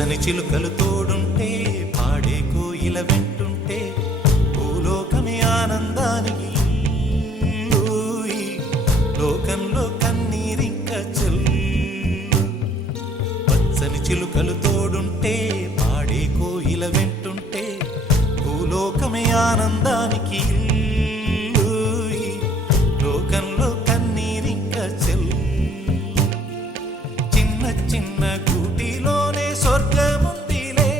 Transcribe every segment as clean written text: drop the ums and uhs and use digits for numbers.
పచ్చని చిలుకలు తోడుంటే పాడే కోయిల వెంటుంటే భూలోకమే ఆనందానికి లోకంలో కన్నీరింక చెల్లు. పచ్చని చిలుకలు తోడుంటే పాడే కోయిల వెంటుంటే భూలోకమే ఆనందానికి లోకంలో కన్నీరింక చెల్లు. చిన్న చిన్న గూటిలోనే స్వర్గముందిలే,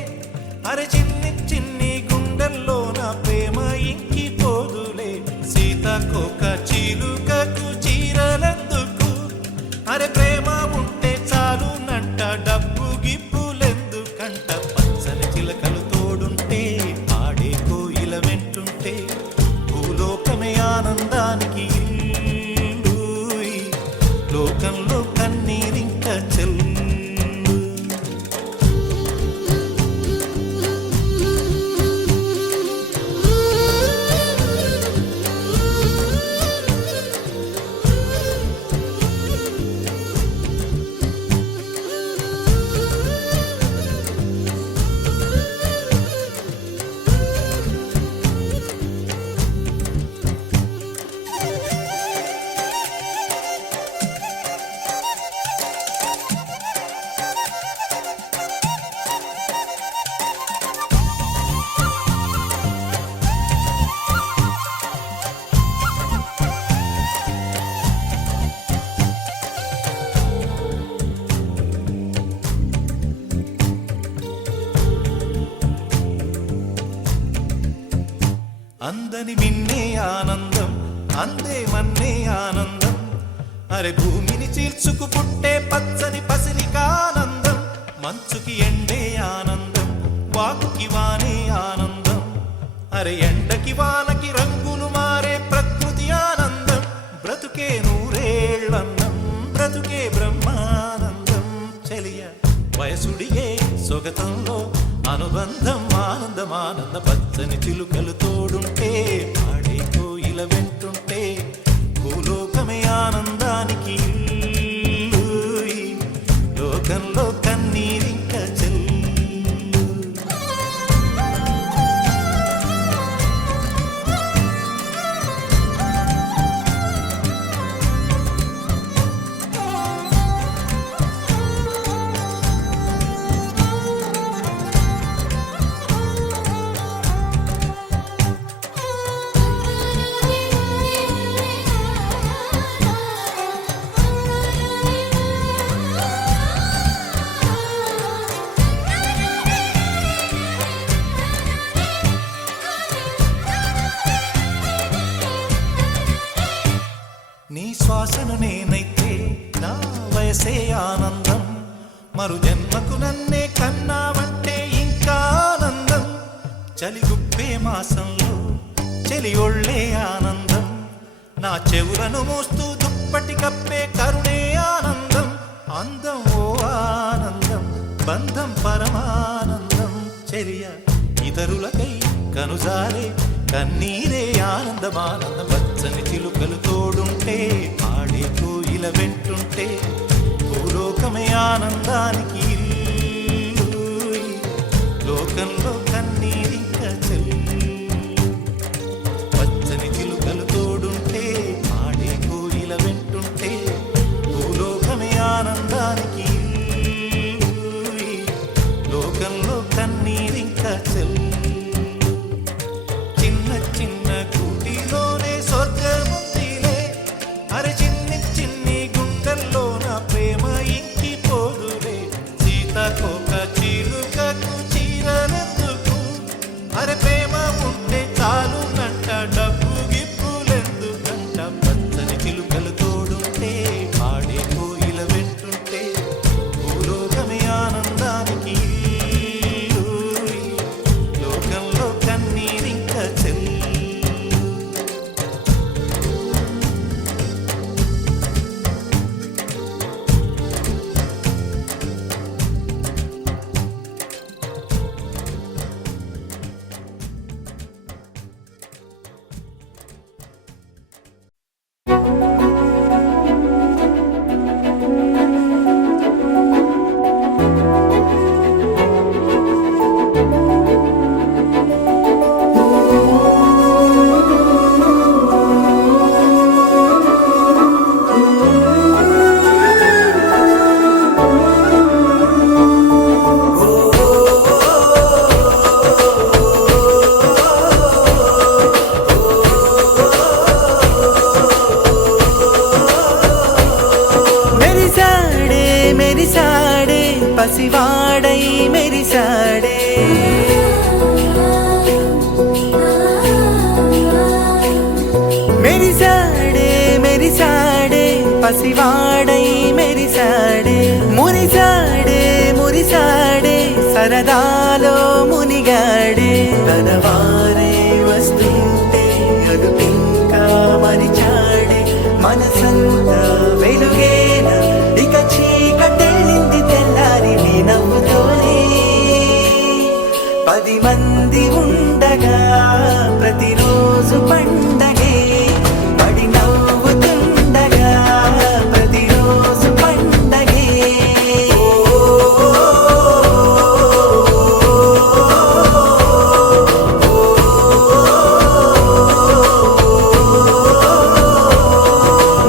అరే చిన్ని చిన్ని గుండెల్లో నా ప్రేమ ఇంకిపోదులే. సీతాకోక చిలుకకు చీరలెందుకు, అరే ప్రేమ ఉంటే చాలునంట, డబ్బు గిప్పులెందుకంట. పచ్చని చిలకలు తోడుంటే పాడే కోయిల వెంటుంటే భూలోకమే ఆనందానికి లోకంలో కన్నీరింక చెల్లు. అందని మిన్నే ఆనందం, అందే మన్నే ఆనందం, అరే భూమిని చీల్చుకు పుట్టే పచ్చని పసిరికానందం. మంచుకి ఎండే ఆనందం, వాకుకి వానే ఆనందం, అరే ఎండకి వానకి రంగులు మారే ప్రకృతి ఆనందం. బ్రతుకే నూరేళ్ళన్నం, బ్రతుకే బ్రహ్మానందం. చెలియ వయసుడిగే సొగతంలో అనుబంధం ఆనందం ఆనంద. పచ్చని చిలుకలు తోడుంటే పాడే కోయిల వెంటుంటే భూలోకమే ఆనందానికి లోకంలో కన్నీరింక చెల్లు. నీ శ్వాసను నేనైతే నా వయసే ఆనందం, మరు జన్మకు నన్నే కన్నావంటే ఇంకా ఆనందం. చలిగుప్పే మాసంలో చెలి ఒళ్ళే ఆనందం, నా చెవులను మోస్తూ దుప్పటి కప్పే కరుణే ఆనందం. అందం ఓ ఆనందం, బంధం పరమానందం. చెలియ ఇతరులకై కనుజారే కన్నీరే ఆనందమానందం. పచ్చని చిలుకలు తోడుంటే పాడే కోయిల వెంటుంటే భూలోకమే ఆనందానికి లోకంలో కన్నీరింక చెల్లు. పచ్చని చిలుకలు తోడుంటే పాడే కోయిల వెంటుంటే భూలోకమే ఆనందానికి లోకంలో కన్నీరింక చెల్లు. చిన్న చిన్న గూటిలోనే స్వర్గముందిలే, అరే చిన్ని చిన్ని గుండెల్లో నా ప్రేమ ఇంకిపోదులే. పసివాడై మెరిసాడే. మెరిసాడే మెరిసాడే పసివాడై మెరిసాడే. మురిసాడే మురిసాడే సరదాలో మునిగాడే. తనవారే వస్తుంటే అదుపింకా మరిచాడే. మనసంతా వెలుగేనా ఇక చీకటెళ్ళింది తెల్లారి నీ నవ్వుతోనే. 10 మంది ఉండగా ప్రతిరోజు పండగే. పడి నవ్వుతుండగా ప్రతిరోజు పండగే.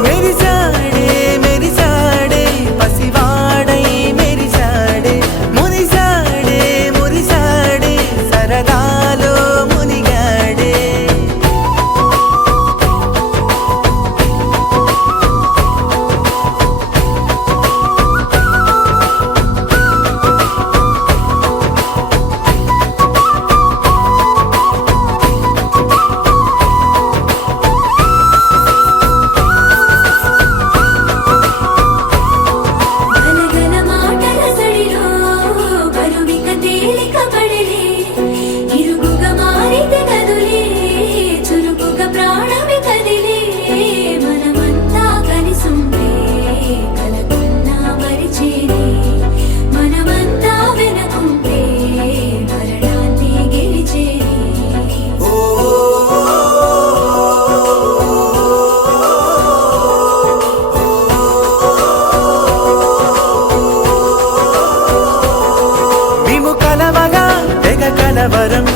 మెరిసాడే మెరిసాడే పసివాడై మెరిసాడే. మురిసాడే మురిసాడే సరదాలో మునిగాడే. గలగల మాటల సడిలో బరువిక తేలిక పడలే. ఇరుగుగా మారితే కదులే చురుకుగా ప్రాణమి కదిలే. మనమంతా కలిసుంటే కలకున్నా మరిచేనే. మనమంతా వెనకుంటే మరణాన్ని గెలిచేనే. మేము కలవగా తెగ కలవరం